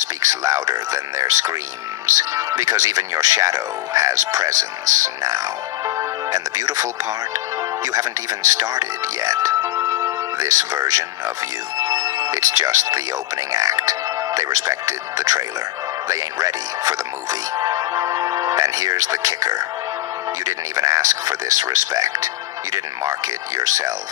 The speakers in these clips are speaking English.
speaks louder than their screams, because even your shadow has presence now. And the beautiful part, you haven't even started yet. This version of you, it's just the opening act. They respected the trailer. They ain't ready for the movie. And here's the kicker. You didn't even ask for this respect. You didn't market yourself.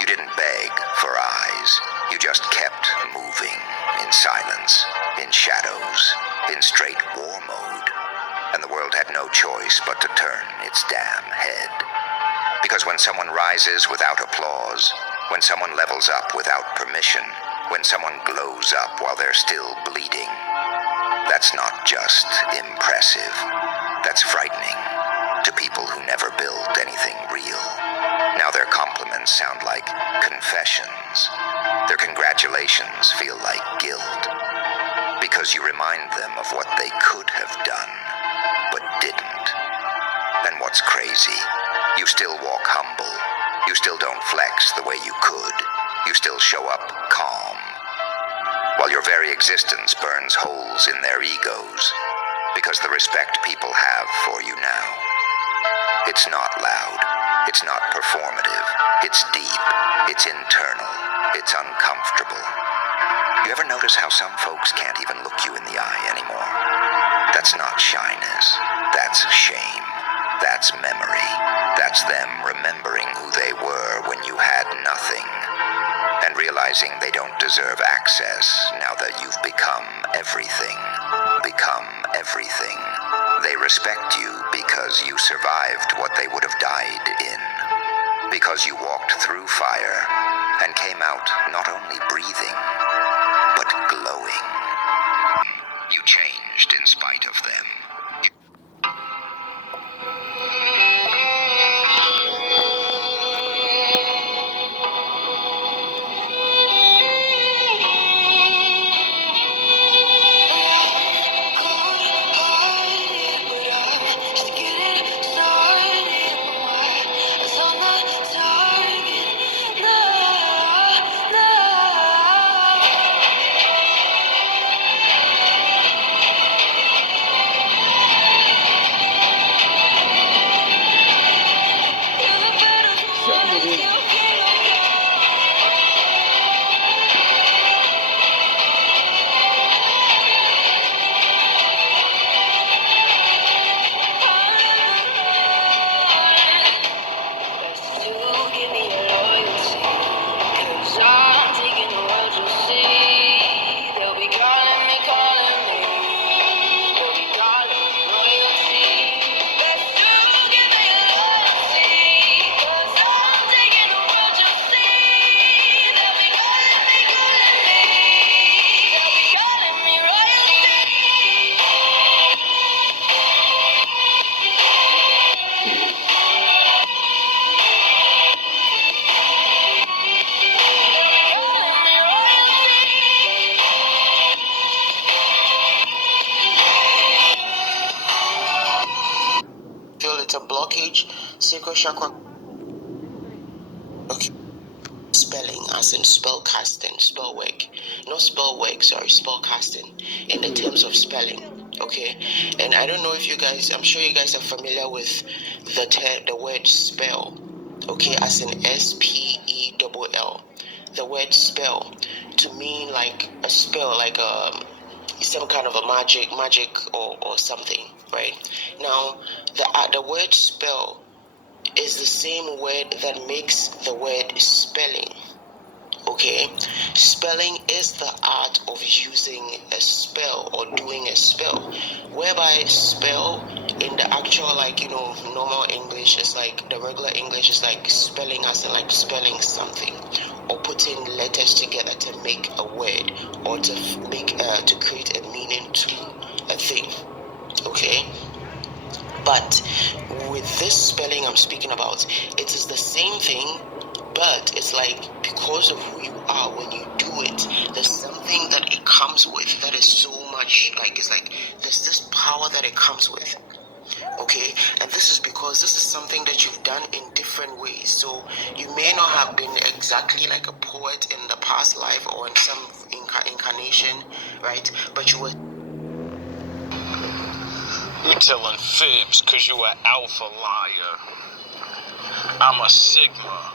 You didn't beg for eyes. You just kept moving in silence, in shadows, in straight war mode. And the world had no choice but to turn its damn head. Because when someone rises without applause, when someone levels up without permission, when someone glows up while they're still bleeding, that's not just impressive. That's frightening to people who never built anything real. Now their compliments sound like confessions. Their congratulations feel like guilt. Because you remind them of what they could have done, but didn't. And what's crazy, you still walk humble. You still don't flex the way you could. You still show up calm. While your very existence burns holes in their egos, because the respect people have for you now, it's not loud, it's not performative, it's deep, it's internal, it's uncomfortable. You ever notice how some folks can't even look you in the eye anymore? That's not shyness, that's shame, that's memory, that's them remembering who they were when you had nothing, and realizing they don't deserve access now that you've become everything. They respect you because you survived what they would have died in. Because you walked through fire and came out not only breathing, but glowing. You changed in spite of them. It's a blockage, sacral chakra. Okay. Spelling, as in spell casting, spell work. Not spell work, sorry, spell casting in the terms of spelling. Okay. And I don't know if you guys, I'm sure you guys are familiar with the word spell. Okay, as in spell. The word spell to mean like a spell, like some kind of a magic or something, right? Now the word spell is the same word that makes the word spelling. Okay, spelling is the art of using a spell or doing a spell, whereby spell in the actual, like, normal English is like the regular English is like spelling, as in like spelling something or putting letters together to make a word or to make to create a meaning to a thing. Okay, but with this spelling I'm speaking about, it is the same thing, but it's like because of who you are when you do it, there's something that it comes with that is so much, like, it's like there's this power that it comes with. Okay, and this is because this is something that you've done in different ways. So you may not have been exactly like a poet in the past life or in some incarnation, right? But you were. You telling fibs cause you an alpha liar. I'm a sigma.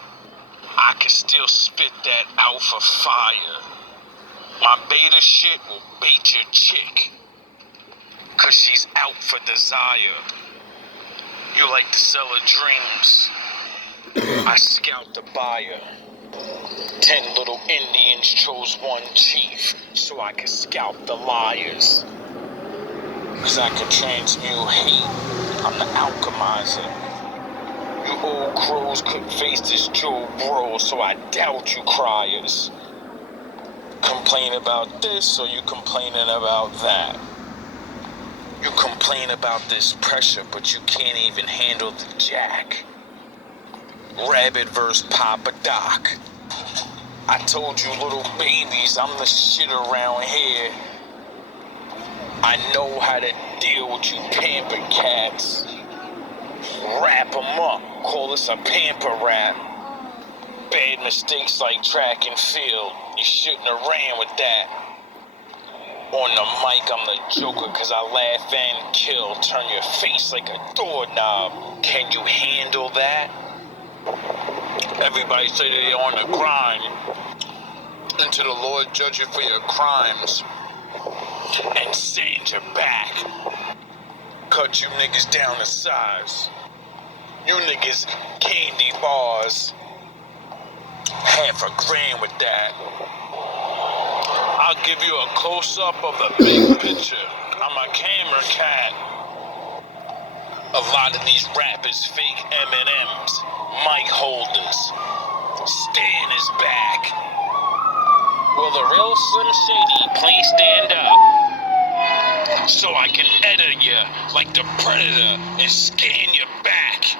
I can still spit that alpha fire. My beta shit will bait your chick, cause she's out for desire. You like to sell her dreams. I scout the buyer. 10 little Indians chose one chief, so I could scalp the liars. Cause I could transmute hate. I'm the alchemizer. You old crows couldn't face this Joe bro, so I doubt you criers. Complain about this, or you complaining about that? You complain about this pressure, but you can't even handle the jack. Rabbit versus Papa Doc. I told you little babies, I'm the shit around here. I know how to deal with you pampered cats. Wrap 'em up, call this a pamper rap. Bad mistakes like track and field, you shouldn't have ran with that. On the mic, I'm the Joker, cause I laugh and kill. Turn your face like a doorknob. Can you handle that? Everybody say they on the grind. Until the Lord judge you for your crimes. And send your back. Cut you niggas down to size. You niggas candy bars. $500,000 with that. I'll give you a close-up of the big picture. I'm a camera cat. A lot of these rappers fake M&Ms, mic holders. Stan is back. Will the real Slim Shady please stand up? So I can edit you like the Predator and scan your back.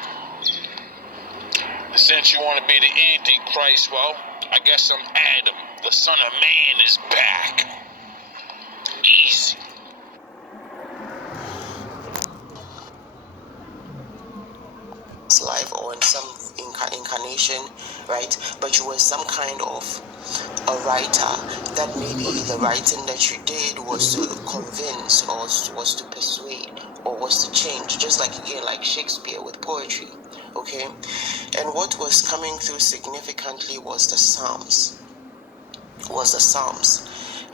Since you want to be the Antichrist, well, I guess I'm Adam. The Son of Man is back. Easy. Life or in some incarnation, right? But you were some kind of a writer that maybe the writing that you did was to convince or was to persuade or was to change, just like again like Shakespeare with poetry, okay? And what was coming through significantly was the Psalms.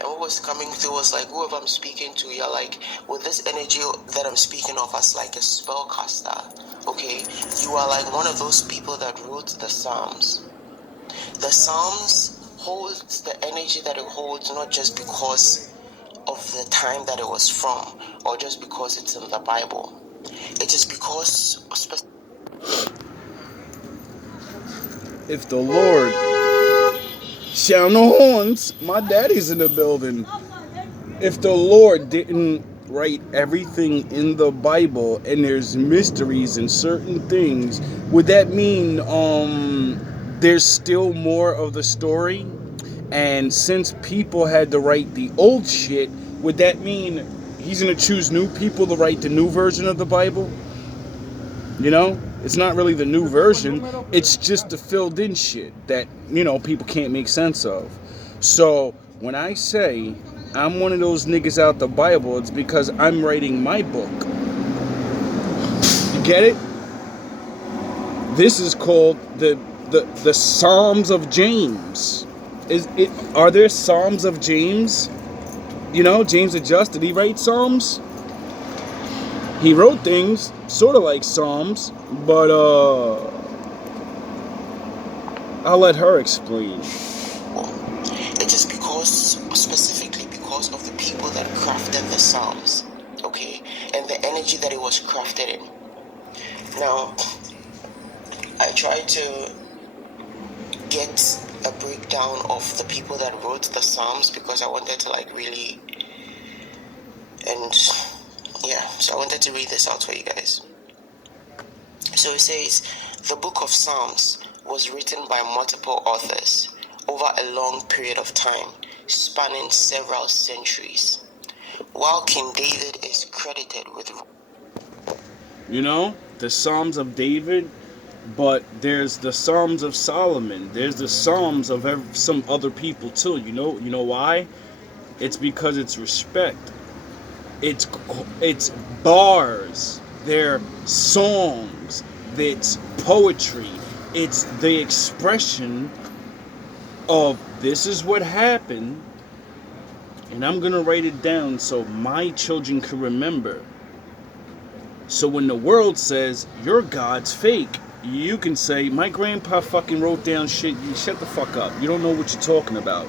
And what was coming through was like, whoever I'm speaking to, you're like, with this energy that I'm speaking of as like a spellcaster, okay? You are like one of those people that wrote the Psalms. The Psalms holds the energy that it holds not just because of the time that it was from or just because it's in the Bible. It is because if the Lord sound the horns, my daddy's in the building. If the Lord didn't write everything in the Bible and there's mysteries in certain things, would that mean there's still more of the story? And since people had to write the old shit, would that mean he's gonna choose new people to write the new version of the Bible? You know, it's not really the new version. It's just the filled in shit that, you know, people can't make sense of. So when I say I'm one of those niggas out the Bible, it's because I'm writing my book. You get it? This is called the Psalms of James. Are there Psalms of James? You know, James the Just, did he write Psalms? He wrote things sort of like Psalms, but I'll let her explain. it is because, specifically because of the people that crafted the Psalms, okay, and the energy that it was crafted in. Now, I tried to get a breakdown of the people that wrote the Psalms because I wanted to like really, and yeah, so I wanted to read this out for you guys. So it says, the book of Psalms was written by multiple authors over a long period of time, spanning several centuries. While King David is credited with You know, the Psalms of David, but there's the Psalms of Solomon. There's the Psalms of some other people too. You know why? It's because it's respect. It's bars. They're songs. It's poetry. It's the expression of this is what happened, and I'm gonna write it down so my children can remember. So when the world says your God's fake, you can say my grandpa fucking wrote down shit. You shut the fuck up. You don't know what you're talking about.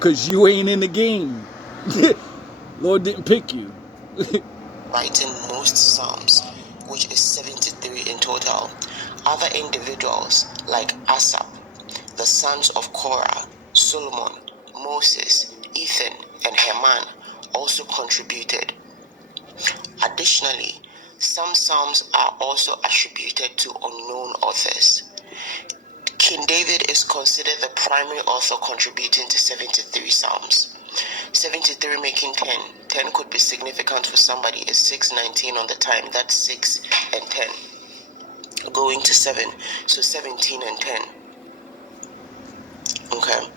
Cause you ain't in the game. Lord didn't pick you. Writing most Psalms, which is 73 in total. Other individuals like Asaph, the sons of Korah, Solomon, Moses, Ethan, and Heman also contributed. Additionally, some Psalms are also attributed to unknown authors. King David is considered the primary author contributing to 73 Psalms. 73 making 10. 10 could be significant for somebody. Is 6:19 on the time. That's 6 and 10. Going to 7. So 17 and 10. Okay.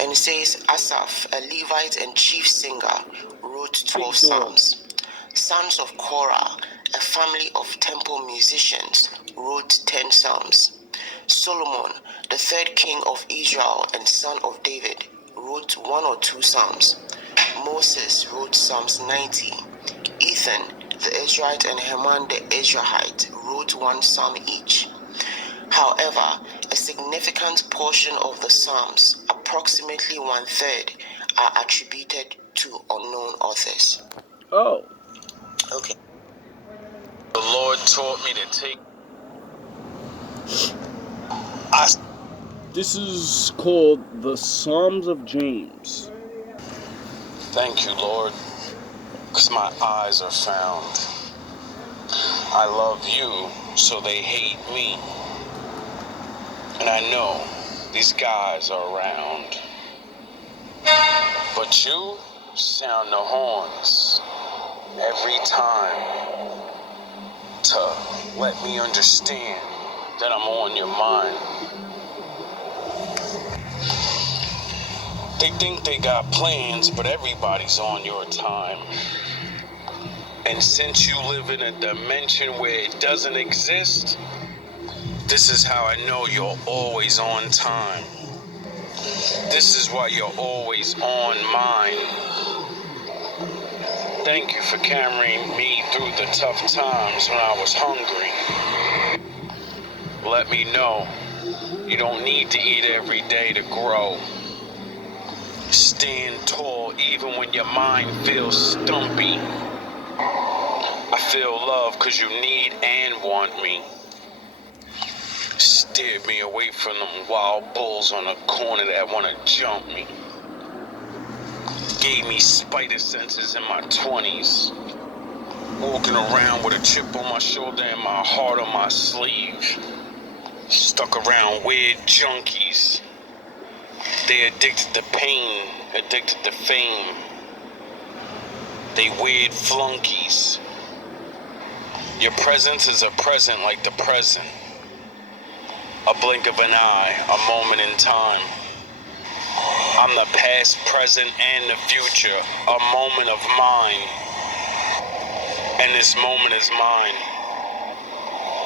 And it says Asaph, a Levite and chief singer, wrote 12 Psalms. Sons of Korah, a family of temple musicians, wrote 10 Psalms. Solomon, the third king of Israel and son of David, wrote 1 or 2 Psalms. Moses wrote Psalms 90. Ethan, the Israelite, and Heman, the Israelite, wrote 1 Psalm each. However, a significant portion of the Psalms, approximately 1/3, are attributed to unknown authors. Oh. Okay. The Lord taught me to take. This is called the Psalms of James. Thank you, Lord, because my eyes are found. I love you, so they hate me. And I know these guys are around. But you sound the horns every time to let me understand that I'm on your mind. They think they got plans, but everybody's on your time. And since you live in a dimension where it doesn't exist, this is how I know you're always on time. This is why you're always on mine. Thank you for carrying me through the tough times when I was hungry. Let me know you don't need to eat every day to grow. Stand tall even when your mind feels stumpy. I feel love because you need and want me. Steered me away from them wild bulls on the corner that want to jump me. Gave me spider senses in my 20s. Walking around with a chip on my shoulder and my heart on my sleeve. Stuck around weird junkies. They addicted to pain, addicted to fame. They weird flunkies. Your presence is a present like the present. A blink of an eye, a moment in time. I'm the past, present, and the future, a moment of mine. And this moment is mine.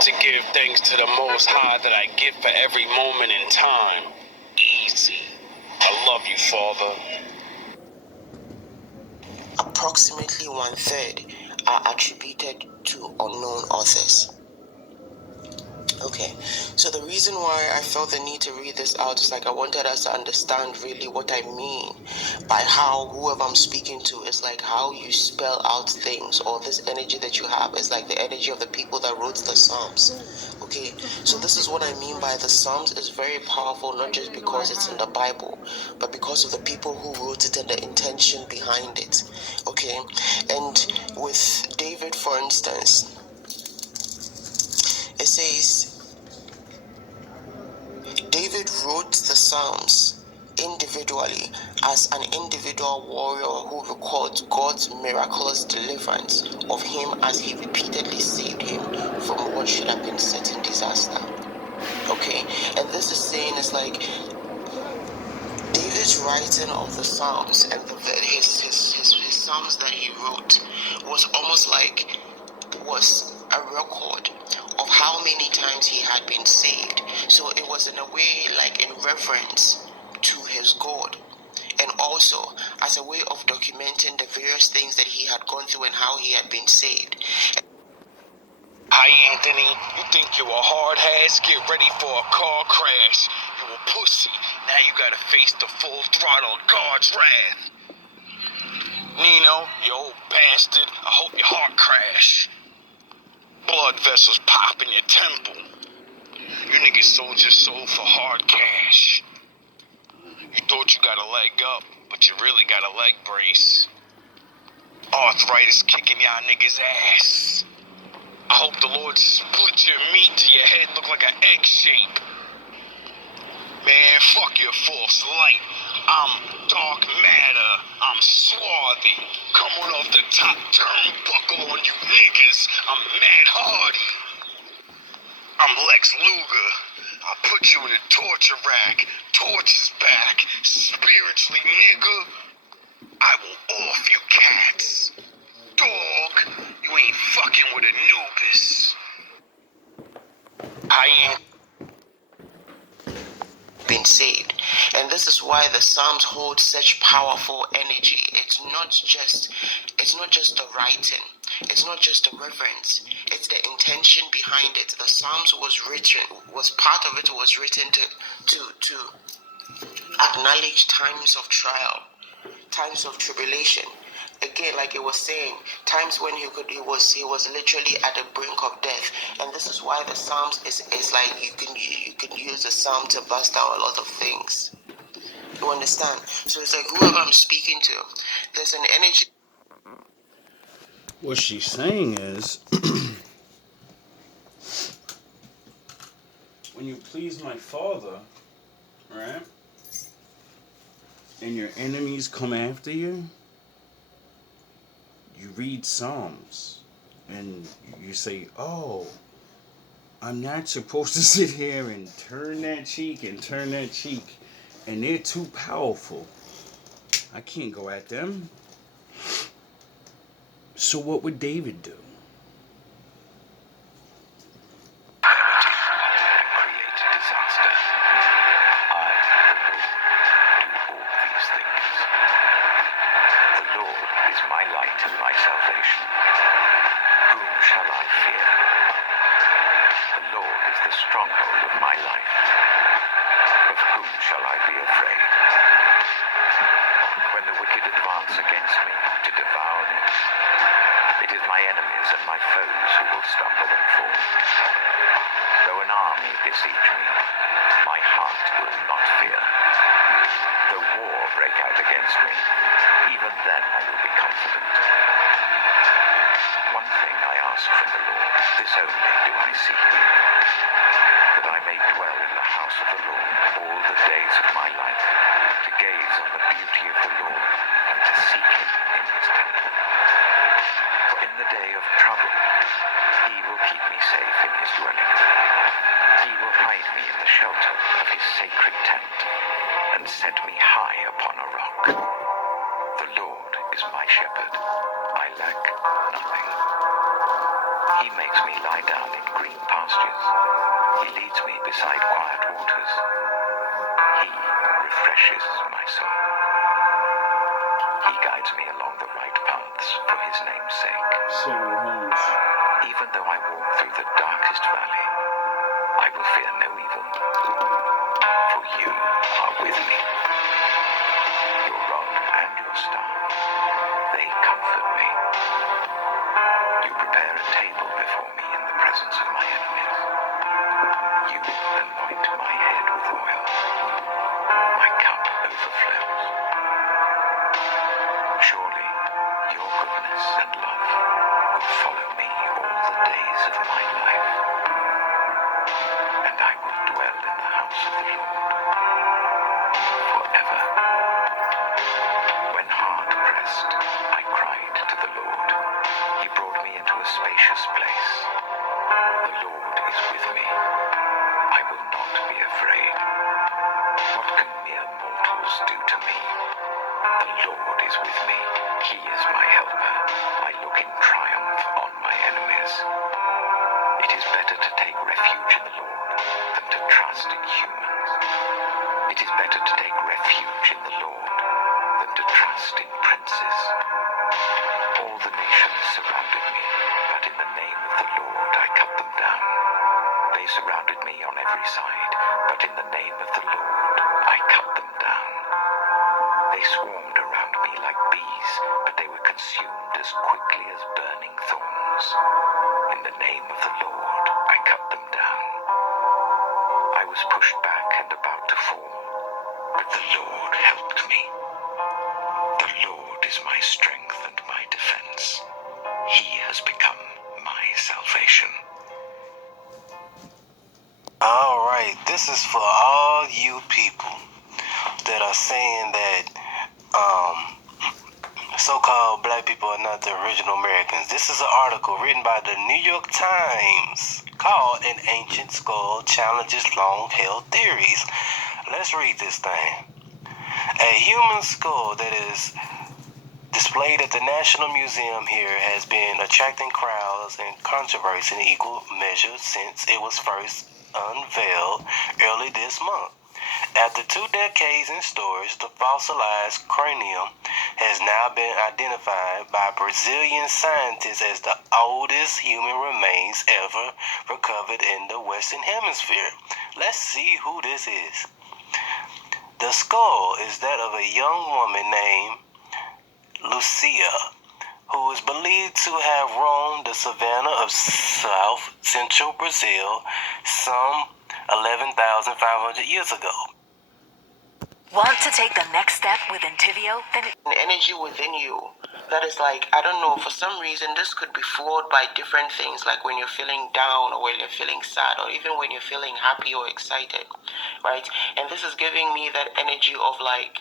To give thanks to the Most High that I get for every moment in time. Easy. I love you, Father. Approximately 1/3 are attributed to unknown authors. Okay, so the reason why I felt the need to read this out is like I wanted us to understand really what I mean by how whoever I'm speaking to is like how you spell out things, or this energy that you have is like the energy of the people that wrote the Psalms. Okay, so this is what I mean by the Psalms is very powerful, not just because it's in the Bible, but because of the people who wrote it and the intention behind it. Okay, and with David, for instance, it says, David wrote the Psalms individually as an individual warrior who records God's miraculous deliverance of him as he repeatedly saved him from what should have been certain disaster. Okay, and this is saying it's like David's writing of the Psalms and his Psalms that he wrote was almost like was a record of how many times he had been saved. So it was in a way like in reverence to his God, and also as a way of documenting the various things that he had gone through and how he had been saved. Hi, Anthony. You think you a hard ass? Get ready for a car crash. You a pussy. Now you gotta face the full throttle God's wrath. Nino, you old bastard. I hope your heart crash. Blood vessels pop in your temple. You niggas sold your soul for hard cash. You thought you got a leg up, but you really got a leg brace. Arthritis kicking y'all niggas' ass. I hope the Lord split your meat till your head look like an egg shape. Man, fuck your false light. I'm dark matter. I'm swarthy. Coming off the top turnbuckle on you niggas. I'm Mad Hardy. I'm Lex Luger. I put you in a torture rack. Torches back. Spiritually, nigga. I will off you cats. Dog, you ain't fucking with Anubis. I ain't been saved. And this is why the Psalms hold such powerful energy. It's not just the writing, it's not just the reverence, it's the intention behind it. The Psalms was part of it was written to acknowledge times of trial, times of tribulation. Again, like it was saying, times when he was literally at the brink of death. And this is why the Psalms is like you can use the Psalm to bust out a lot of things. You understand? So it's like whoever I'm speaking to, there's an energy. What she's saying is, when you please my Father, right, and your enemies come after you, you read Psalms, and you say, oh, I'm not supposed to sit here and turn that cheek, and they're too powerful. I can't go at them. So what would David do? The Lord is with me. I will not be afraid. What can mere mortals do to me? The Lord is with me. He is my helper. I look in triumph on my enemies. It is better to take refuge in the Lord than to trust in humans. It is better to take refuge in the Lord than to trust in princes. All the nations surrounded me, but in the name of the Lord I cut them down. They surrounded me on every side, but in the name of the Lord I cut them down. They swarmed around me like bees, but they were consumed as quickly as burning thorns. In the name of the Lord I cut them down. I was pushed back and about to fall, but the Lord helped me. The Lord is my strength and my defense. He has become my salvation. All right, this is for all you people that are saying that so-called black people are not the original Americans. This is an article written by the New York Times called "An Ancient Skull Challenges Long-Held Theories." Let's read this thing. A human skull that is displayed at the National Museum here has been attracting crowds and controversy in equal measure since it was first unveiled early this month. After 2 decades in storage, the fossilized cranium has now been identified by Brazilian scientists as the oldest human remains ever recovered in the Western Hemisphere. Let's see who this is. The skull is that of a young woman named Lucia, who is believed to have roamed the savanna of south central Brazil some 11,500 years ago. Want to take the next step with Entivio? Then An energy within you that is like, I don't know, for some reason this could be flowed by different things, like when you're feeling down or when you're feeling sad or even when you're feeling happy or excited, right? And this is giving me that energy of like,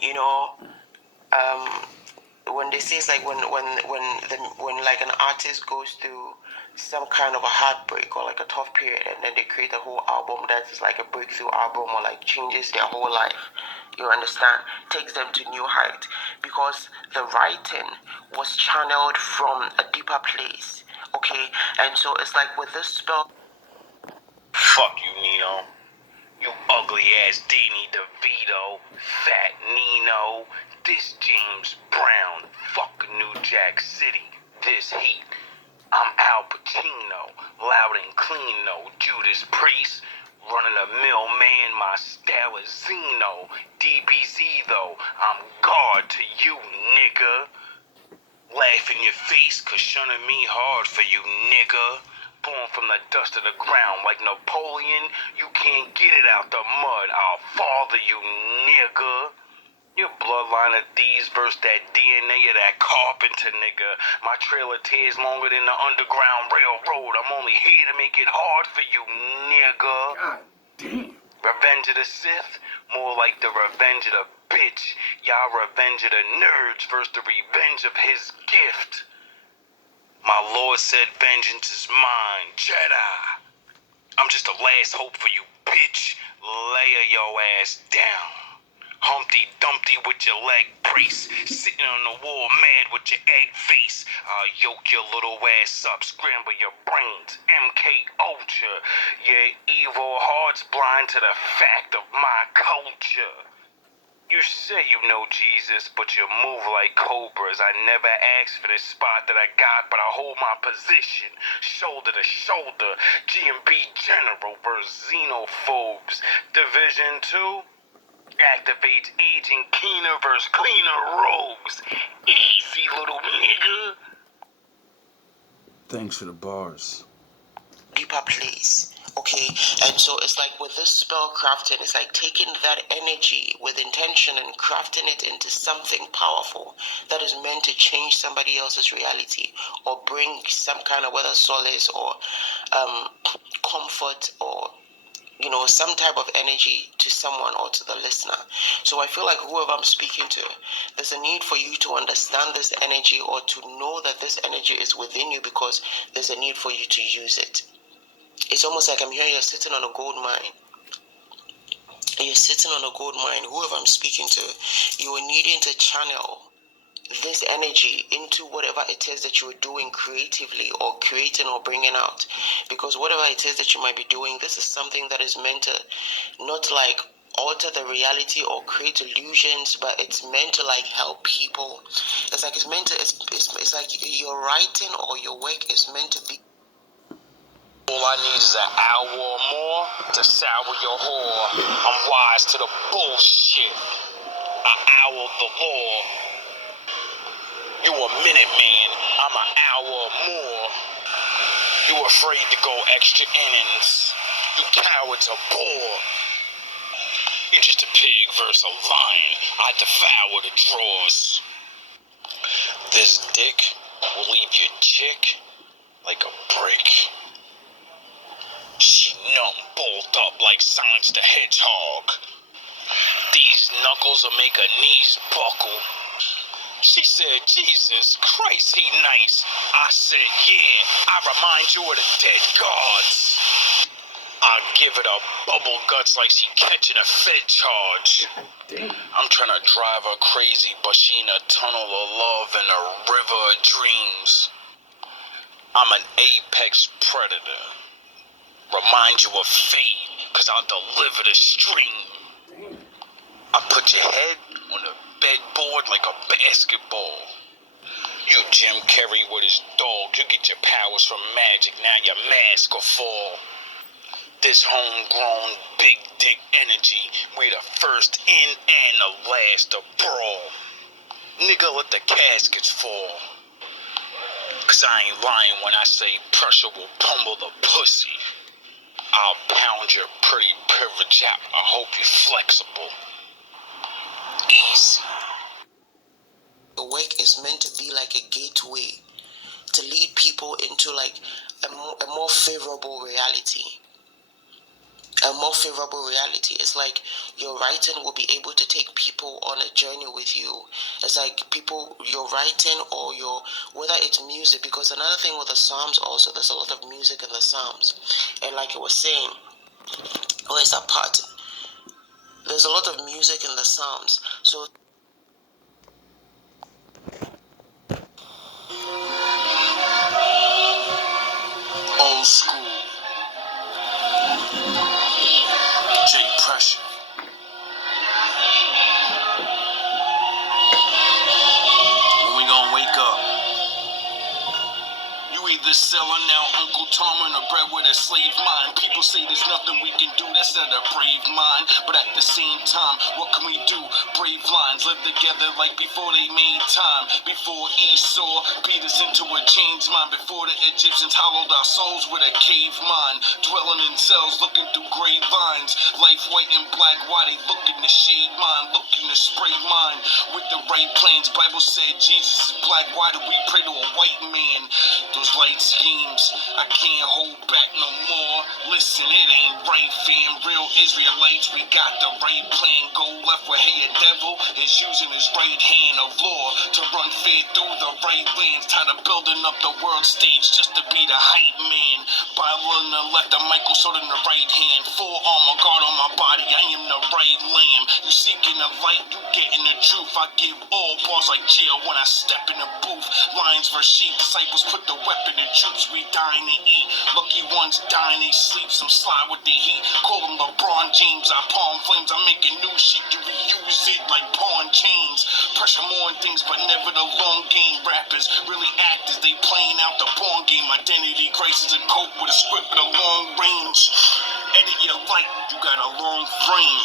you know, when they say it's like when like an artist goes through some kind of a heartbreak or like a tough period, and then they create a whole album that's like a breakthrough album or like changes their whole life. You understand? Takes them to new height because the writing was channeled from a deeper place. Okay, and so it's like with this spell. Fuck you, Nino. You ugly ass Danny DeVito, fat Nino. This James Brown, fuck New Jack City. This heat. I'm Al Pacino, loud and clean, no Judas Priest. Running a mill, man, my style is Zeno. DBZ though, I'm God to you, nigga. Laugh in your face, cause shunning me hard for you, nigga. Born from the dust of the ground like Napoleon, you can't get it out the mud. I'll father you, nigga. Your bloodline of thieves versus that DNA of that carpenter nigga. My trailer tears longer than the Underground Railroad. I'm only here to make it hard for you, nigga. God damn. Revenge of the Sith? More like the revenge of the bitch. Y'all revenge of the nerds versus the revenge of his gift. My Lord said vengeance is mine, Jedi. I'm just a last hope for you, bitch. Lay your ass down. Humpty Dumpty with your leg brace, sitting on the wall mad with your egg face. I'll yoke your little ass up, scramble your brains, MK Ultra. Your evil heart's blind to the fact of my culture. You say you know Jesus, but you move like cobras. I never asked for this spot that I got, but I hold my position, shoulder to shoulder. GMB General versus Xenophobes. Division 2? Activates aging keener versus cleaner rogues. Easy, little nigga. Thanks for the bars. Deeper place. Okay, and so it's like with this spell crafting, it's like taking that energy with intention and crafting it into something powerful that is meant to change somebody else's reality or bring some kind of whether solace or comfort or some type of energy to someone or to the listener. So I feel like whoever I'm speaking to, there's a need for you to understand this energy or to know that this energy is within you, because there's a need for you to use it. It's almost like I'm hearing you're sitting on a gold mine. You're sitting on a gold mine. Whoever I'm speaking to, you are needing to channel this energy into whatever it is that you are doing creatively or creating or bringing out, because whatever it is that you might be doing, this is something that is meant to not like alter the reality or create illusions, but it's meant to like help people. It's like it's meant to it's like your writing or your work is meant to be. All I need is an hour or more to sour your whore. I'm wise to the bullshit. An hour of the law. You a minute man, I'm an hour or more. You afraid to go extra innings. You cowards are bored. You're just a pig versus a lion. I devour the drawers. This dick will leave your chick like a brick. She numb, balled up like Science the Hedgehog. These knuckles will make her knees buckle. She said, Jesus Christ, he nice. I said, yeah, I remind you of the dead gods. I give it a bubble guts like she catching a Fed charge. I'm trying to drive her crazy, but she in a tunnel of love and a river of dreams. I'm an apex predator. Remind you of fate, cause I'll deliver the stream. I put your head on the bedboard like a basketball. You Jim Carrey with his dog, you get your powers from magic, now your mask will fall. This homegrown big dick energy, we the first in and the last to brawl. Nigga, let the caskets fall. Cause I ain't lying when I say pressure will pummel the pussy. I'll pound your pretty privilege out. I hope you're flexible. Easy. The work is meant to be like a gateway to lead people into like a more favorable reality. A more favorable reality. It's like your writing will be able to take people on a journey with you. It's like your writing or whether it's music, because another thing with the Psalms also, there's a lot of music in the Psalms. And like I was saying, where's that part? There's a lot of music in the Psalms. So Old school. J Pressure. When we gonna wake up? You either selling out Uncle Tom and a bread with a slave mind. People say there's nothing we can do, that's not a brave mind. But at the same time, what can we do? Brave lines live together like before they made time. Before Esau beat us into a changed mind. Before the Egyptians hollowed our souls with a cave mind. Dwelling in cells, looking through gray vines. Life white and black, why they looking to shade mine, looking to spray mine. With the right plans, Bible said Jesus is black. Why do we pray to a white man? Those light schemes, I can't hold back no more. Listen, it ain't right, fam. Real Israelites, we got the right plan. Go left where hey, a devil is using his right hand of law to run fair through the right lands. Tired of building up the world stage just to be the hype man. Bible in the left, the Michael sword in the right hand. Full armor guard on my body, I am the right lamb. You seeking the light, you getting the truth. I give all bars like jail when I step in the booth. Lions versus sheep, disciples put the weapon in troops. We dying to eat. Lucky ones dying, they sleep. Some slide with the heat. Call them LeBron James. I palm flames. I'm making new shit. You reuse it like pawn chains. Pressure more on things, but never the long game. Rappers really actors. They playing out the pawn game. Identity crisis and cope with a script at a long range. Edit your light. You got a long frame.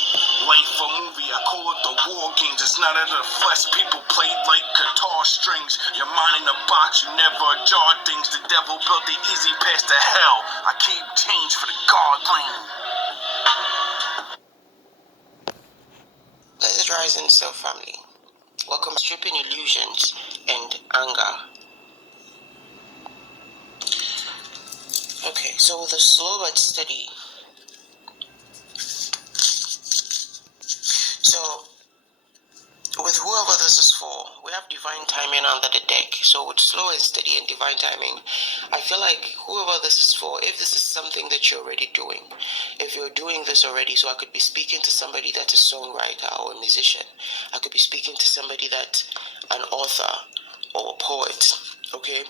Life a movie. I call it the war games. It's not of the flesh. People play like guitar strings. Your mind in a box. You never jar things. The devil built the easy path to hell. I keep change for the God lane. let us rise and self family. Welcome to Stripping Illusions and Anger. Okay, so with a slow but steady divine timing under the deck. So with slow and steady and divine timing, I feel like whoever this is for, if this is something that you're already doing, if you're doing this already, so I could be speaking to somebody that's a songwriter or a musician, I could be speaking to somebody that's an author or a poet, okay?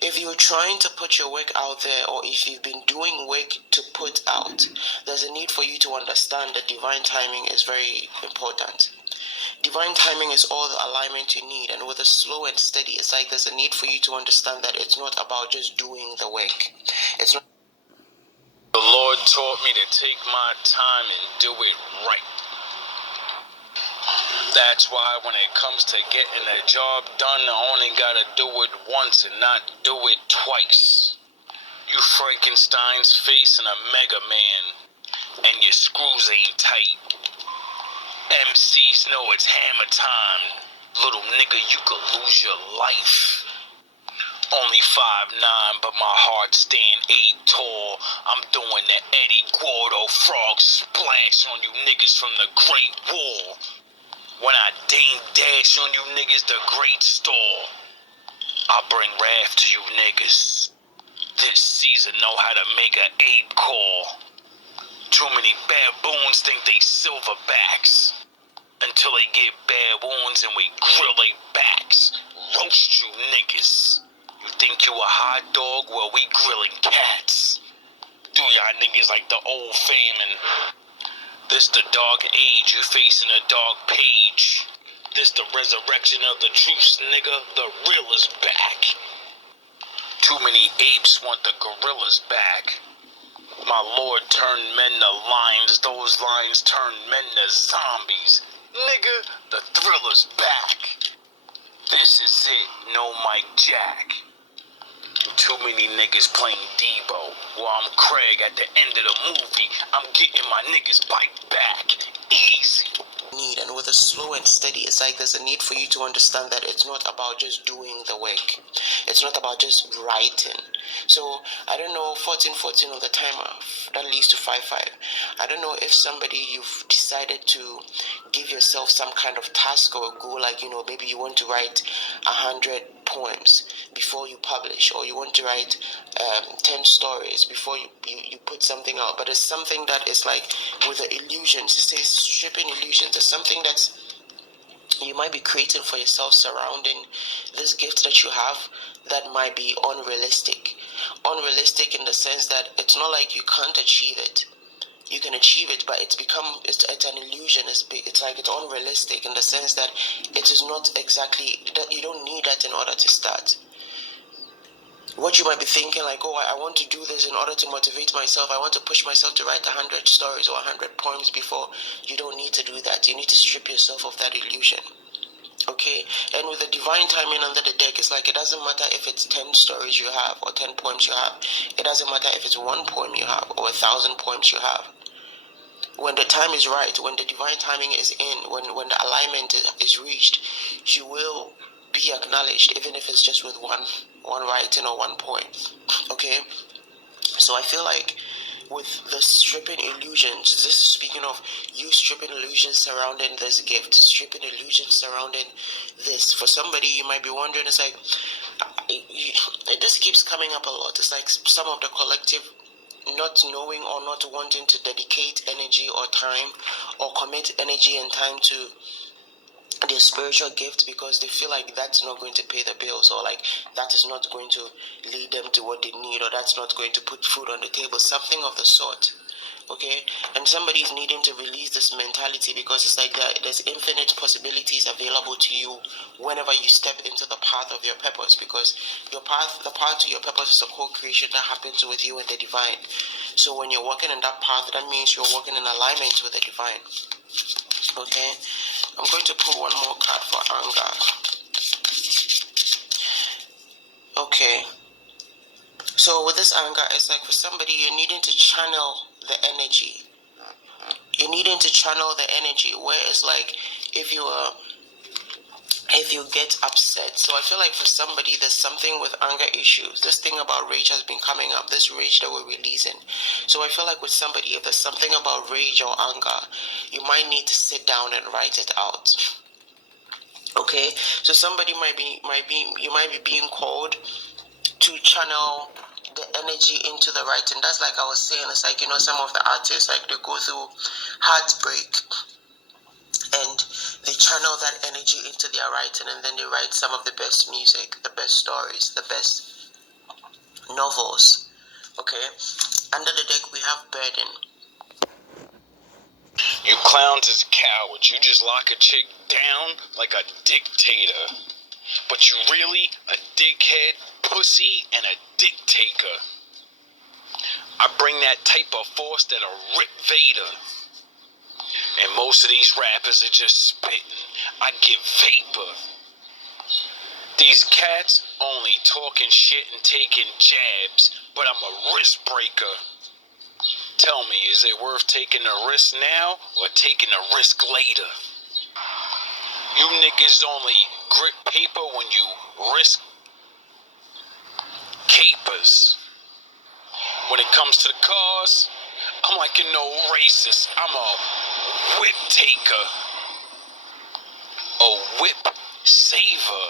If you're trying to put your work out there, or if you've been doing work to put out, there's a need for you to understand that divine timing is very important. Divine timing is all the alignment you need, and with a slow and steady, it's like there's a need for you to understand that it's not about just doing the work. It's not. The Lord taught me to take my time and do it right. That's why when it comes to getting a job done, I only gotta do it once and not do it twice. You Frankenstein's facing a Mega Man, and your screws ain't tight. MCs know it's hammer time. Little nigga, you could lose your life. Only 5'9", but my heart stand 8 tall. I'm doing the Eddie Gordo frog splash on you niggas from the Great Wall. When I dame dash on you niggas, the Great Store. I bring wrath to you niggas. This season know how to make an ape call. Too many baboons think they silverbacks. Until they get bad wounds and we grill they backs. Roast you niggas. You think you a hot dog? Well, we grilling cats. Do y'all niggas like the old famine. This the dark age, you facing a dark page. This the resurrection of the truth, nigga. The real is back. Too many apes want the gorillas back. My lord turned men to lions, those lions turned men to zombies. Nigga, the thriller's back. This is it, no Mike Jack. Too many niggas playing Debo. Well, I'm Craig at the end of the movie. I'm getting my niggas bite back. Easy. Need, and with a slow and steady, it's like there's a need for you to understand that it's not about just doing the work. It's not about just writing. So I don't know, 1414 on the timer, that leads to 55. I don't know if somebody you've decided to give yourself some kind of task or goal, like, you know, maybe you want to write 100 poems before you publish, or you want to write 10 stories before you put something out. But it's something that is like with the illusions, it says stripping illusions. It's something that's you might be creating for yourself surrounding this gift that you have that might be unrealistic. Unrealistic in the sense that it's not like you can't achieve it. You can achieve it, but it's an illusion. It's like it's unrealistic in the sense that it is not exactly that. You don't need that in order to start. What you might be thinking, like, oh, I want to do this in order to motivate myself. I want to push myself to write 100 stories or 100 poems before. You don't need to do that. You need to strip yourself of that illusion. Okay? And with the divine timing under the deck, it's like it doesn't matter if it's 10 stories you have or 10 poems you have. It doesn't matter if it's 1 poem you have or 1,000 poems you have. When the time is right, when the divine timing is in, when the alignment is reached, you will be acknowledged, even if it's just with one writing or 1 poem. Okay? So I feel like with the stripping illusions, this is speaking of you stripping illusions surrounding this gift, stripping illusions surrounding this. For somebody, you might be wondering, it's like, this keeps coming up a lot. It's like some of the collective not knowing or not wanting to dedicate energy or time or commit energy and time to their spiritual gift because they feel like that's not going to pay the bills, or like that is not going to lead them to what they need, or that's not going to put food on the table, something of the sort. Okay, and somebody's needing to release this mentality because it's like there's infinite possibilities available to you whenever you step into the path of your purpose, because the path to your purpose is a co-creation that happens with you and the divine. So when you're walking in that path, that means you're walking in alignment with the divine. Okay, I'm going to pull one more card for anger. Okay, so with this anger, it's like for somebody, you're needing to channel the energy. You're needing to channel the energy where it's like if you get upset. So I feel like for somebody, there's something with anger issues. This thing about rage has been coming up, this rage that we're releasing. So I feel like with somebody, if there's something about rage or anger, you might need to sit down and write it out. Okay, so somebody you might be being called to channel the energy into the writing. That's like I was saying, it's like, some of the artists, like, they go through heartbreak and they channel that energy into their writing, and then they write some of the best music, the best stories, the best novels. Okay, under the deck we have Burden. You clowns is cowards. You just lock a chick down like a dictator. But you really a dickhead, pussy, and a dick taker. I bring that type of force that'll rip Vader. And most of these rappers are just spitting. I give vapor. These cats only talking shit and taking jabs, but I'm a risk breaker. Tell me, is it worth taking a risk now or taking a risk later? You niggas only grip paper when you risk capers. When it comes to the cars, I'm like an old racist. I'm a whip taker. A whip saver.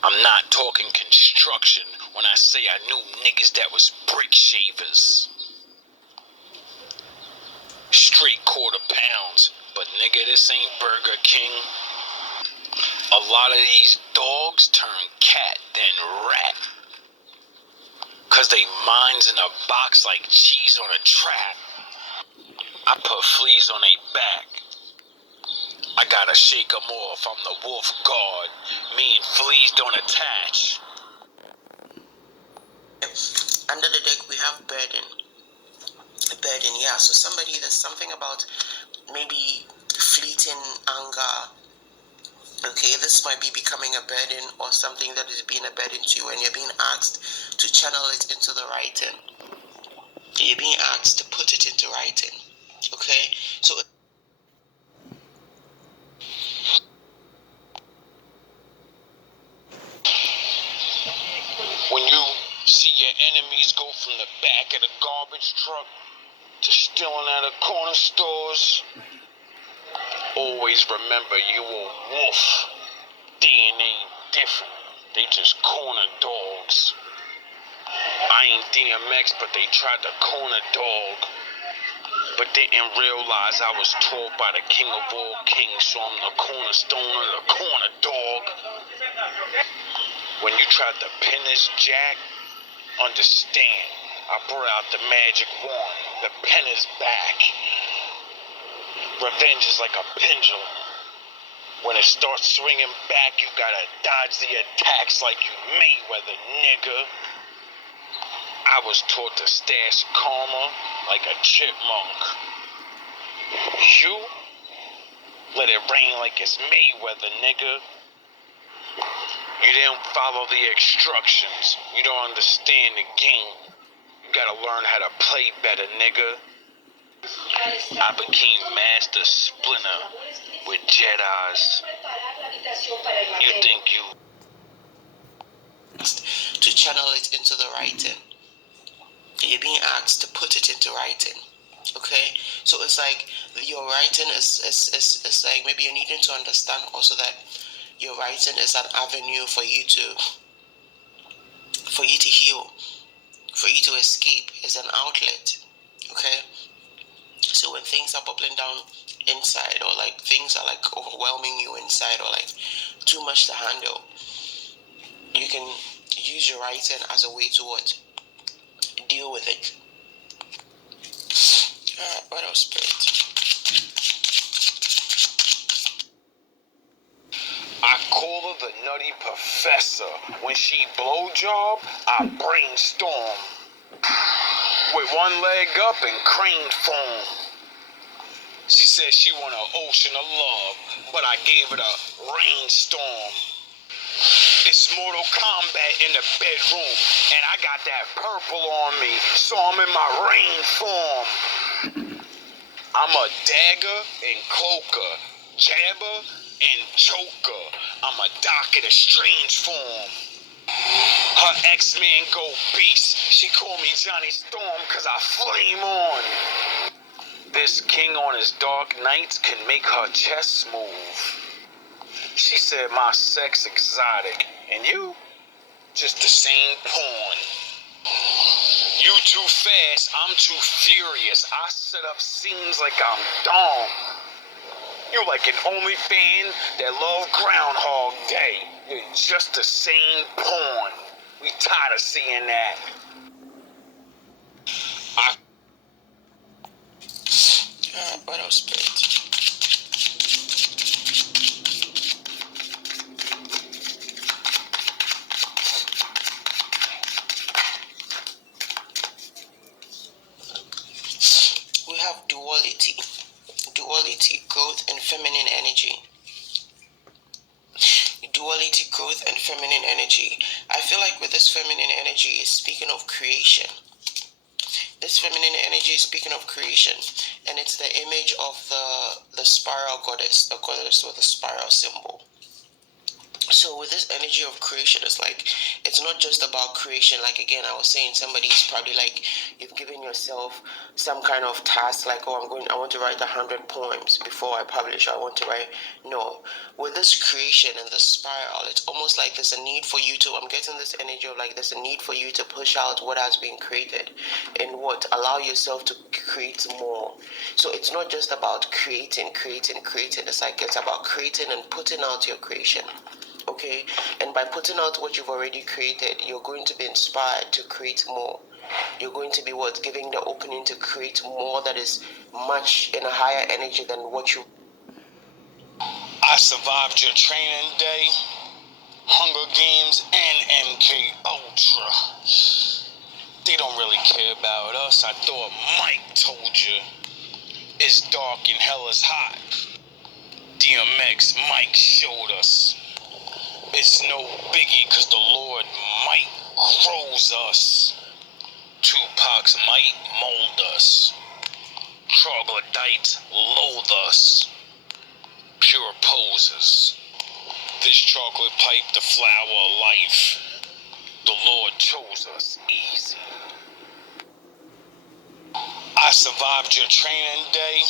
I'm not talking construction when I say I knew niggas that was brick shavers. Straight quarter pounds, but nigga, this ain't Burger King. A lot of these dogs turn cat, then rat. Cause they minds in a box like cheese on a trap. I put fleas on their back. I gotta shake them off, I'm the wolf guard. Me and fleas don't attach. Under the deck we have Burden. Burden, yeah. So somebody, there's something about maybe fleeting anger. Okay, this might be becoming a burden, or something that is being a burden to you, and you're being asked to channel it into the writing. You're being asked to put it into writing. Okay, so When you see your enemies go from the back of the garbage truck to stealing at the corner stores, always remember you a wolf. DNA different. They just corner dogs. I ain't DMX, but they tried to corner dog. But didn't realize I was taught by the king of all kings, so I'm the cornerstone of the corner dog. When you tried to pin this jack, understand, I brought out the magic wand. The pen is back. Revenge is like a pendulum. When it starts swinging back, you gotta dodge the attacks like you Mayweather, nigga. I was taught to stash karma like a chipmunk. You let it rain like it's Mayweather, nigga. You didn't follow the instructions. You don't understand the game. You gotta learn how to play better, nigga. I became Master Splinter with Jedis. You think you... to channel it into the writing. You're being asked to put it into writing. Okay, so it's like your writing is like, maybe you're needing to understand also that your writing is an avenue for you to heal, for you to escape. It's an outlet. Okay, so when things are bubbling down inside, or like things are like overwhelming you inside, or like too much to handle, you can use your writing as a way to deal with it. Alright, what else, Spirit? I call her the nutty professor. When she blowjob, I brainstorm. With one leg up in crane form. She said she want an ocean of love, but I gave it a rainstorm. It's Mortal Kombat in the bedroom, and I got that purple on me, so I'm in my rain form. I'm a dagger and cloaker, jabber and choker. I'm a Doctor Strange form. Her X-Men go beast. She call me Johnny Storm cause I flame on. This This king on his dark nights can make her chest smooth. She said my sex exotic, and you just the same porn. You too fast, I'm too furious. I set up scenes like I'm Dom. You like an OnlyFan that love Groundhog Day. You're just the same porn. We tired of seeing that. What else, Spirit? We have duality, growth and feminine energy. Duality, growth and feminine energy. I feel like with this feminine energy is speaking of creation. This feminine energy is speaking of creation, and it's the image of the spiral goddess, the goddess with the spiral symbol. So with this energy of creation, it's like, it's not just about creation. Like, again, I was saying, somebody's probably like, you've given yourself some kind of task, like, oh, I want to write 100 poems before I publish. I want to write. No, with this creation and the spiral, it's almost like there's a need for you to, I'm getting this energy of like, there's a need for you to push out what has been created and allow yourself to create more. So it's not just about creating. It's like, it's about creating and putting out your creation. Okay, and by putting out what you've already created, you're going to be inspired to create more. You're going to be giving the opening to create more that is much in a higher energy than what you. I survived your training day, Hunger Games, and MK Ultra. They don't really care about us. I thought Mike told you. It's dark and hell is hot. DMX, Mike showed us. It's no biggie cause the Lord might grows us. Tupac's might mold us. Troglodytes loathe us. Pure posers. This chocolate pipe the flower of life. The Lord chose us easy. I survived your training day.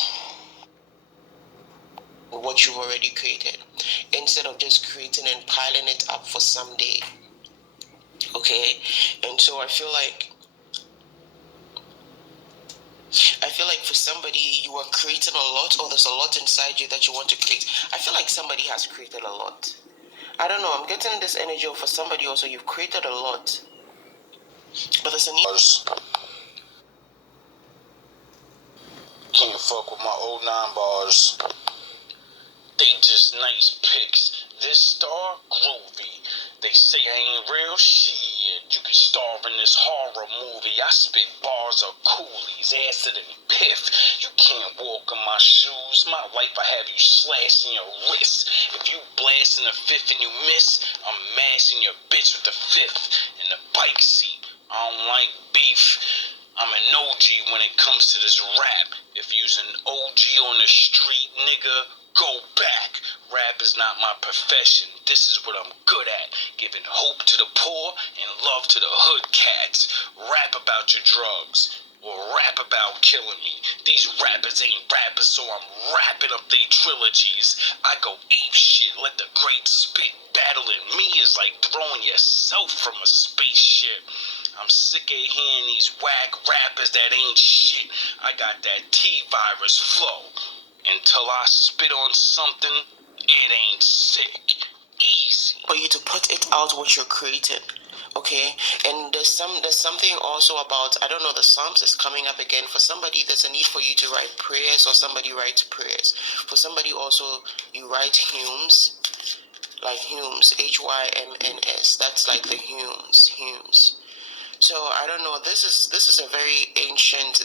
What you've already created, instead of just creating and piling it up for someday. Okay, and so I feel like for somebody, you are creating a lot, or there's a lot inside you that you want to create. I feel like somebody has created a lot. I don't know, I'm getting this energy of for somebody also, you've created a lot, but there's a need. Can't fuck with my old 9 bars. They just nice pics. This star, groovy. They say I ain't real shit. You can star in this horror movie. I spit bars of coolies, acid and piff. You can't walk in my shoes. My life, I have you slashing your wrist. If you blast in the 5th and you miss, I'm mashing your bitch with the 5th in the bike seat. I don't like beef. I'm an OG when it comes to this rap. If you's an OG on the street, nigga, go back. Rap is not my profession. This is what I'm good at. Giving hope to the poor and love to the hood cats. Rap about your drugs. Or rap about killing me. These rappers ain't rappers, so I'm wrapping up they trilogies. I go ape shit, let the great spit. Battling me is like throwing yourself from a spaceship. I'm sick of hearing these whack rappers that ain't shit. I got that T-virus flow. Until I spit on something, it ain't sick. Easy. For you to put it out what you're creating. Okay, and there's something also about, I don't know, the Psalms is coming up again. For somebody, there's a need for you to write prayers, or somebody writes prayers. For somebody also, you write hymns, like hymns, HYMNS. That's like the hymns. So I don't know. This is a very ancient.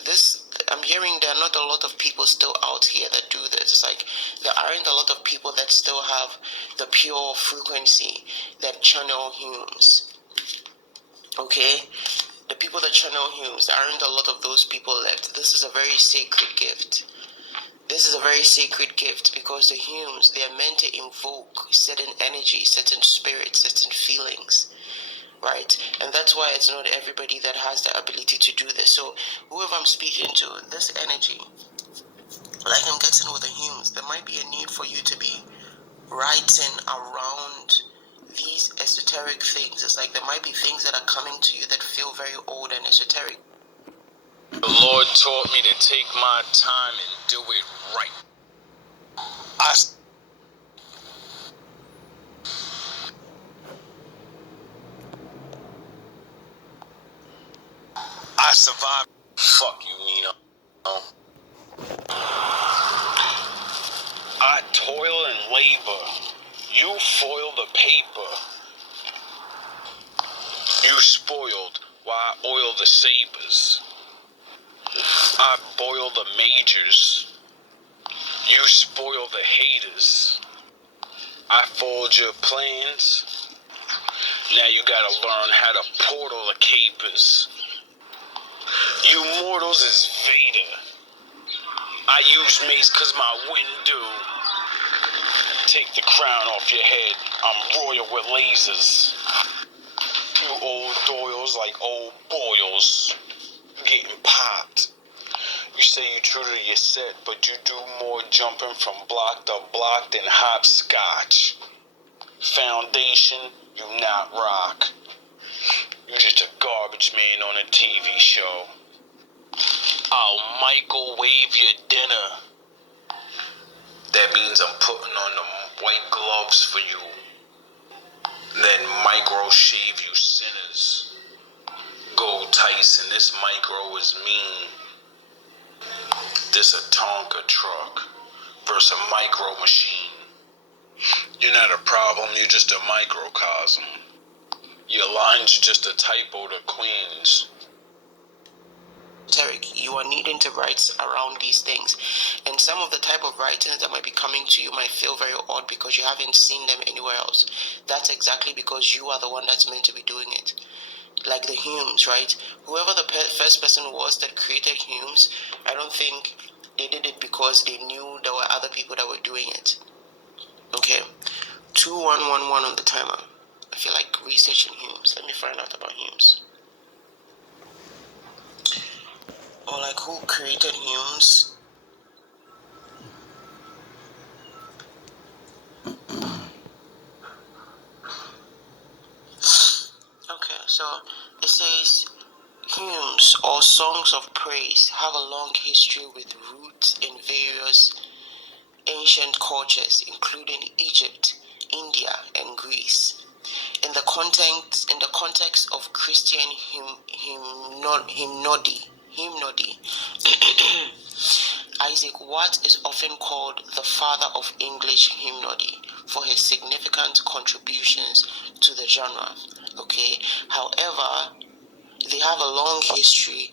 I'm hearing there are not a lot of people still out here that do this. It's like there aren't a lot of people that still have the pure frequency that channel hymns. Okay, the people that channel hymns, there aren't a lot of those people left. This is a very sacred gift. This is a very sacred gift because the hymns, they are meant to invoke certain energy, certain spirits, certain feelings. Right? And that's why it's not everybody that has the ability to do this. So whoever I'm speaking to, this energy, like I'm getting with the hymns, there might be a need for you to be writing around these esoteric things. It's like there might be things that are coming to you that feel very old and esoteric. The Lord taught me to take my time and do it right. I survived. Fuck you, Nino. I toil and labor. You foil the paper. You spoiled while I oil the sabers. I boil the majors. You spoil the haters. I fold your plans. Now you gotta learn how to portal the capers. You mortals is Vader. I use mace cause my wind do. Take the crown off your head. I'm royal with lasers. You old doyles like old boils. Getting popped. You say you true to your set, but you do more jumping from block to block than hopscotch. Foundation, you not rock. You just a garbage man on a TV show. I'll microwave your dinner. That means I'm putting on the white gloves for you. Then micro shave you sinners. Go Tyson, this micro is mean. This a Tonka truck versus a micro machine. You're not a problem, you're just a microcosm. Your line's just a typo to Queens. Tarek, you are needing to write around these things, and some of the type of writings that might be coming to you might feel very odd because you haven't seen them anywhere else. That's exactly because you are the one that's meant to be doing it. Like the hymns, right? Whoever the first person was that created hymns, I don't think they did it because they knew there were other people that were doing it. Okay, 2111 on the timer. I feel like researching hymns. Let me find out about hymns. Or like who created hymns. Okay, so it says hymns or songs of praise have a long history with roots in various ancient cultures, including Egypt, India, and Greece. In the context of Christian hymnody, Isaac Watts is often called the father of English hymnody for his significant contributions to the genre. Okay, however, they have a long history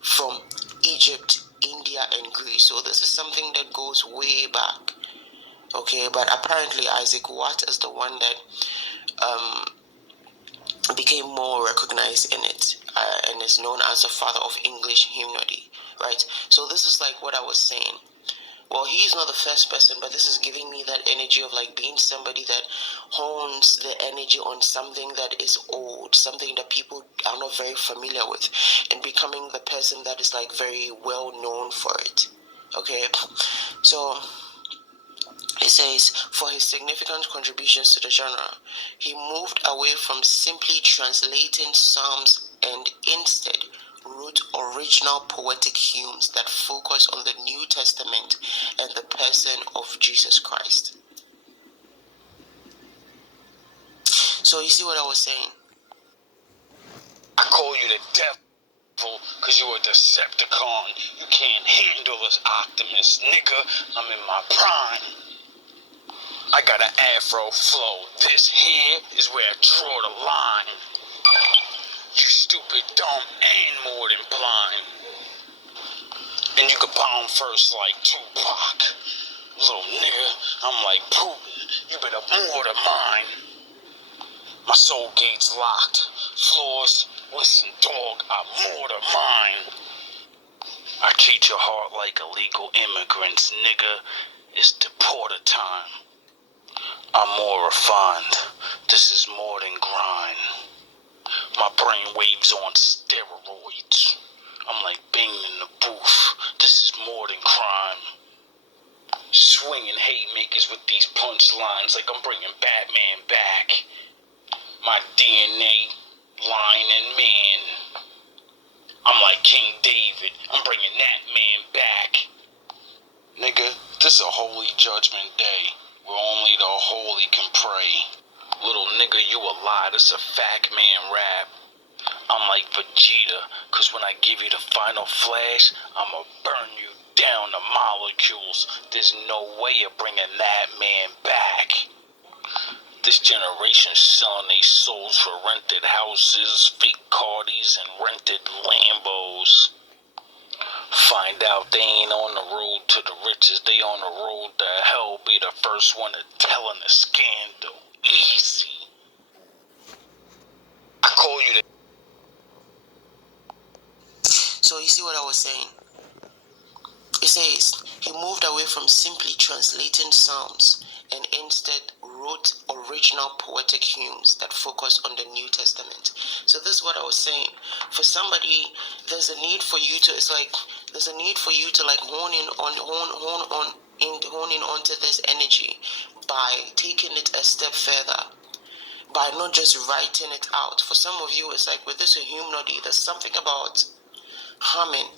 from Egypt, India, and Greece. So this is something that goes way back. Okay, but apparently Isaac Watts is the one that became more recognized in it and is known as the father of English hymnody, right? So this is like what I was saying. Well, he's not the first person, but this is giving me that energy of like being somebody that hones the energy on something that is old, something that people are not very familiar with, and becoming the person that is like very well known for it. Okay, so it says, for his significant contributions to the genre, he moved away from simply translating psalms and instead wrote original poetic hymns that focus on the New Testament and the person of Jesus Christ. So you see what I was saying? I call you the devil because you're a Decepticon. You can't handle this Optimus, nigga. I'm in my prime. I got an afro flow. This here is where I draw the line. You stupid, dumb, and more than blind. And you can bomb first like Tupac. Little nigga, I'm like Putin. You better mortar mine. My soul gate's locked. Floors, listen, dog, I mortar mine. I treat your heart like illegal immigrants, nigga. It's deporter time. I'm more refined. This is more than grind. My brain waves on steroids. I'm like Bane in the booth. This is more than crime. niggas with these punchlines like I'm bringing Batman back. My DNA, line and man. I'm like King David. I'm bringing that man back. Nigga, this is a holy judgment day where only the holy can pray. Little nigga, you a lie. This a fact man rap. I'm like Vegeta, cause when I give you the final flash, I'ma burn you down to molecules. There's no way of bringing that man back. This generation selling their souls for rented houses, fake Cardis, and rented Lambos. Find out they ain't on the road to the riches, they on the road to hell. Be the first one to tellin' the scandal. Easy. I call you the... So you see what I was saying? It says he moved away from simply translating psalms and instead wrote original poetic hymns that focus on the New Testament. So this is what I was saying. For somebody, there's a need for you to. It's like there's a need for you to like hone in onto this energy by taking it a step further. By not just writing it out. For some of you, it's like with this hymnody, there's something about humming.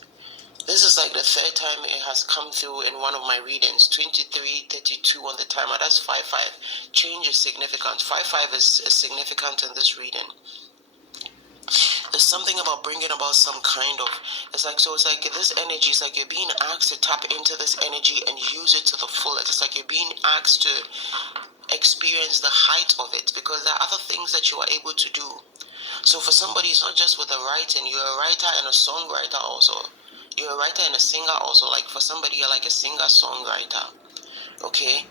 This is like the third time it has come through in one of my readings. 23:32 on the timer. That's 5:5. Change is significant. 5:5 is significant in this reading. There's something about bringing about some kind of, it's like this energy, it's like you're being asked to tap into this energy and use it to the fullest. It's like you're being asked to experience the height of it, because there are other things that you are able to do. So for somebody, it's not just with the writing. You're a writer and a songwriter also. You're a writer and a singer also. Like for somebody, you're like a singer-songwriter. Okay?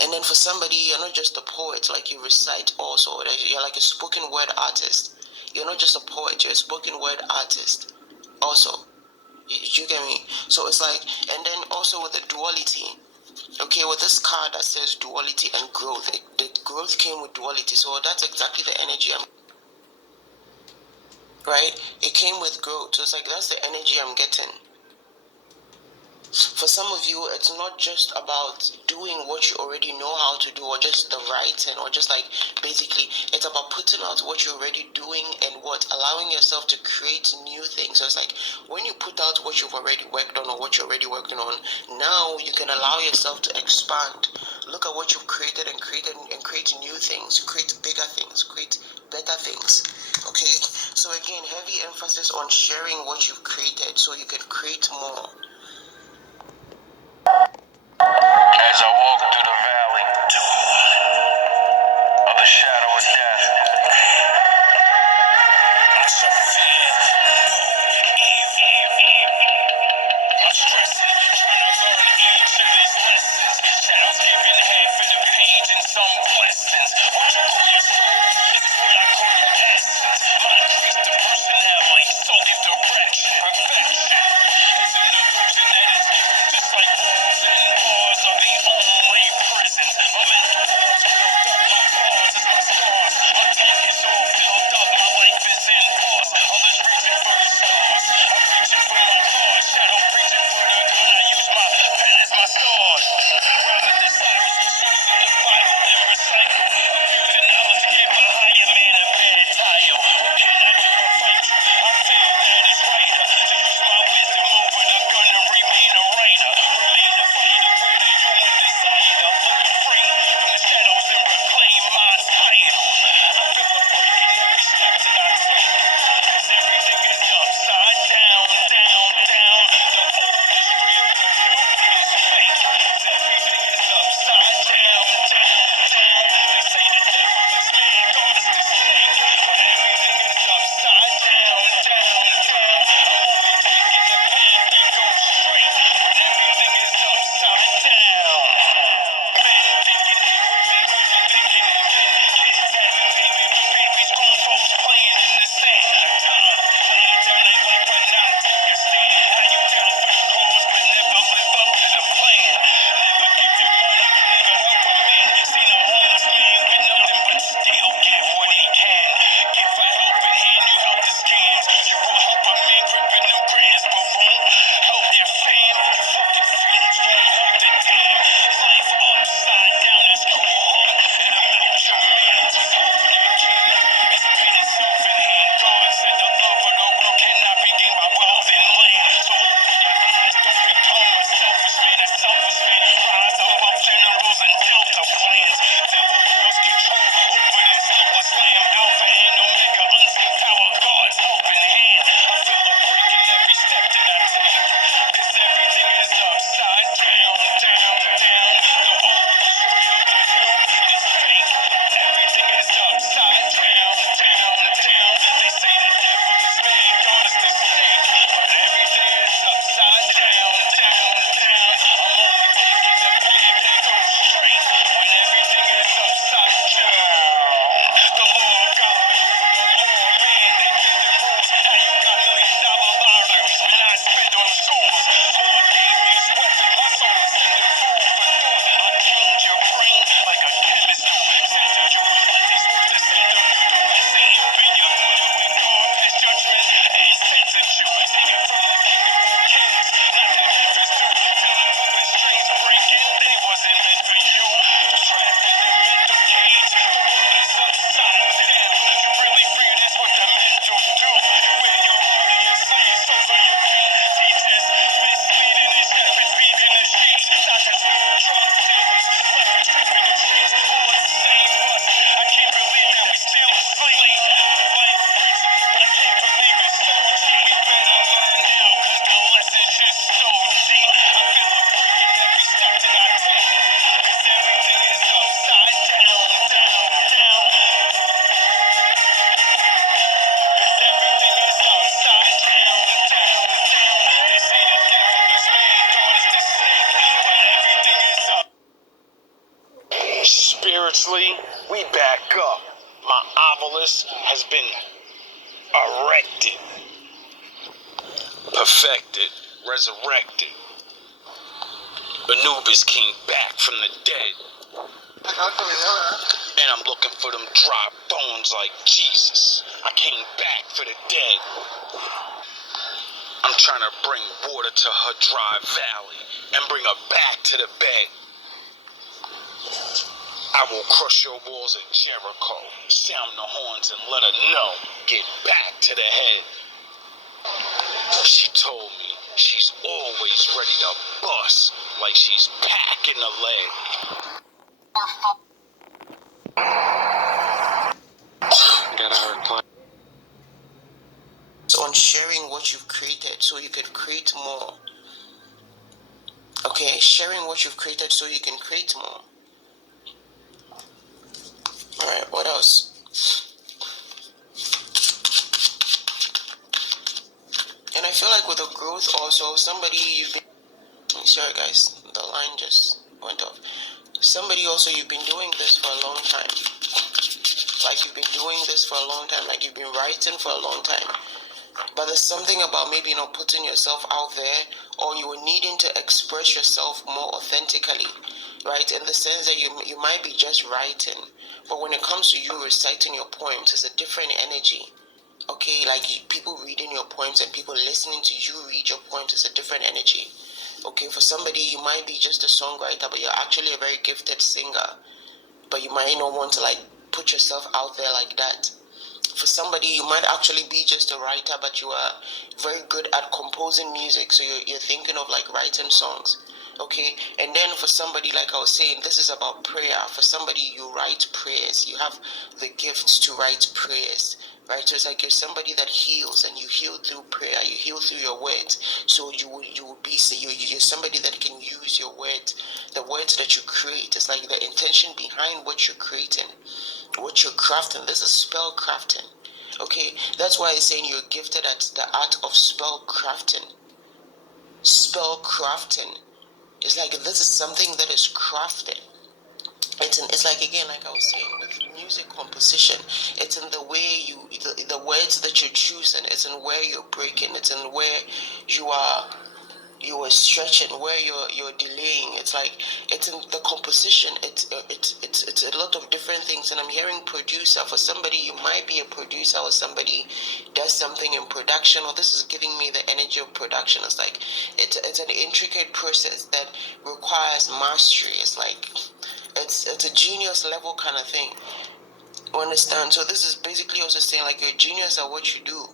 And then for somebody, you're not just a poet, like you recite also. You're like a spoken word artist. You're not just a poet, you're a spoken word artist also. You get me? So it's like, and then also with the duality. Okay, with this card that says duality and growth, the growth came with duality. So that's exactly the energy right? It came with growth. So it's like that's the energy I'm getting. For some of you, it's not just about doing what you already know how to do, or just the writing, or just like basically it's about putting out what you're already doing and allowing yourself to create new things. So it's like when you put out what you've already worked on or what you're already working on, now you can allow yourself to expand. Look at what you've created and create new things, create bigger things, create better things. Okay, so again, heavy emphasis on sharing what you've created so you can create more. As I walk through the valley of the shadow of death, I shall fear no evil. I'm stressing, trying to learn each of these lessons. Shadows giving half of the page and some blessings. What you call your soul is what I call your essence. Mine increase the personality, so give direction. Perfection is in the Mosley, we back up. My obelisk has been erected, perfected, resurrected. Anubis came back from the dead. And I'm looking for them dry bones like Jesus. I came back for the dead. I'm trying to bring water to her dry valley and bring her back to the bed. I will crush your walls at Jericho, sound the horns and let her know, get back to the head. She told me she's always ready to bust, like she's packing the leg. On sharing what you've created so you can create more. Okay, sharing what you've created so you can create more. Alright, what else? And I feel like with the growth also, somebody you've been... Sorry guys, the line just went off. Somebody also, you've been doing this for a long time. Like you've been doing this for a long time. Like you've been writing for a long time. But there's something about maybe not putting yourself out there, or you were needing to express yourself more authentically, right? In the sense that you might be just writing, but when it comes to you reciting your poems, it's a different energy. Okay, like people reading your poems and people listening to you read your poems is a different energy. Okay, for somebody you might be just a songwriter, but you're actually a very gifted singer, but you might not want to like put yourself out there like that. For somebody, you might actually be just a writer, but you are very good at composing music, so you're thinking of like writing songs, okay? And then for somebody, like I was saying, this is about prayer. For somebody, you write prayers. You have the gifts to write prayers, right? So it's like you're somebody that heals, and you heal through prayer. You heal through your words. So you're somebody that can use your words, the words that you create. It's like the intention behind what you're creating, what you're crafting. This is spell crafting. Okay, that's why it's saying you're gifted at the art of spell crafting. Spell crafting. It's like this is something that is crafted. It's like, again, like I was saying, with music composition, it's in the way the words that you're choosing, it's in where you're breaking, it's in where you are stretching, where you're delaying. It's like it's in the composition. It's a lot of different things. And I'm hearing producer. For somebody, you might be a producer, or somebody does something in production, or this is giving me the energy of production. It's like it's an intricate process that requires mastery. It's like it's a genius level kind of thing. You understand? So this is basically also saying like you're a genius at what you do.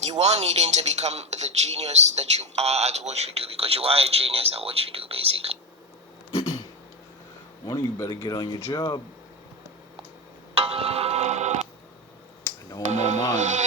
You are needing to become the genius that you are at what you do, because you are a genius at what you do, basically. One of you better get on your job. I know I'm on mine.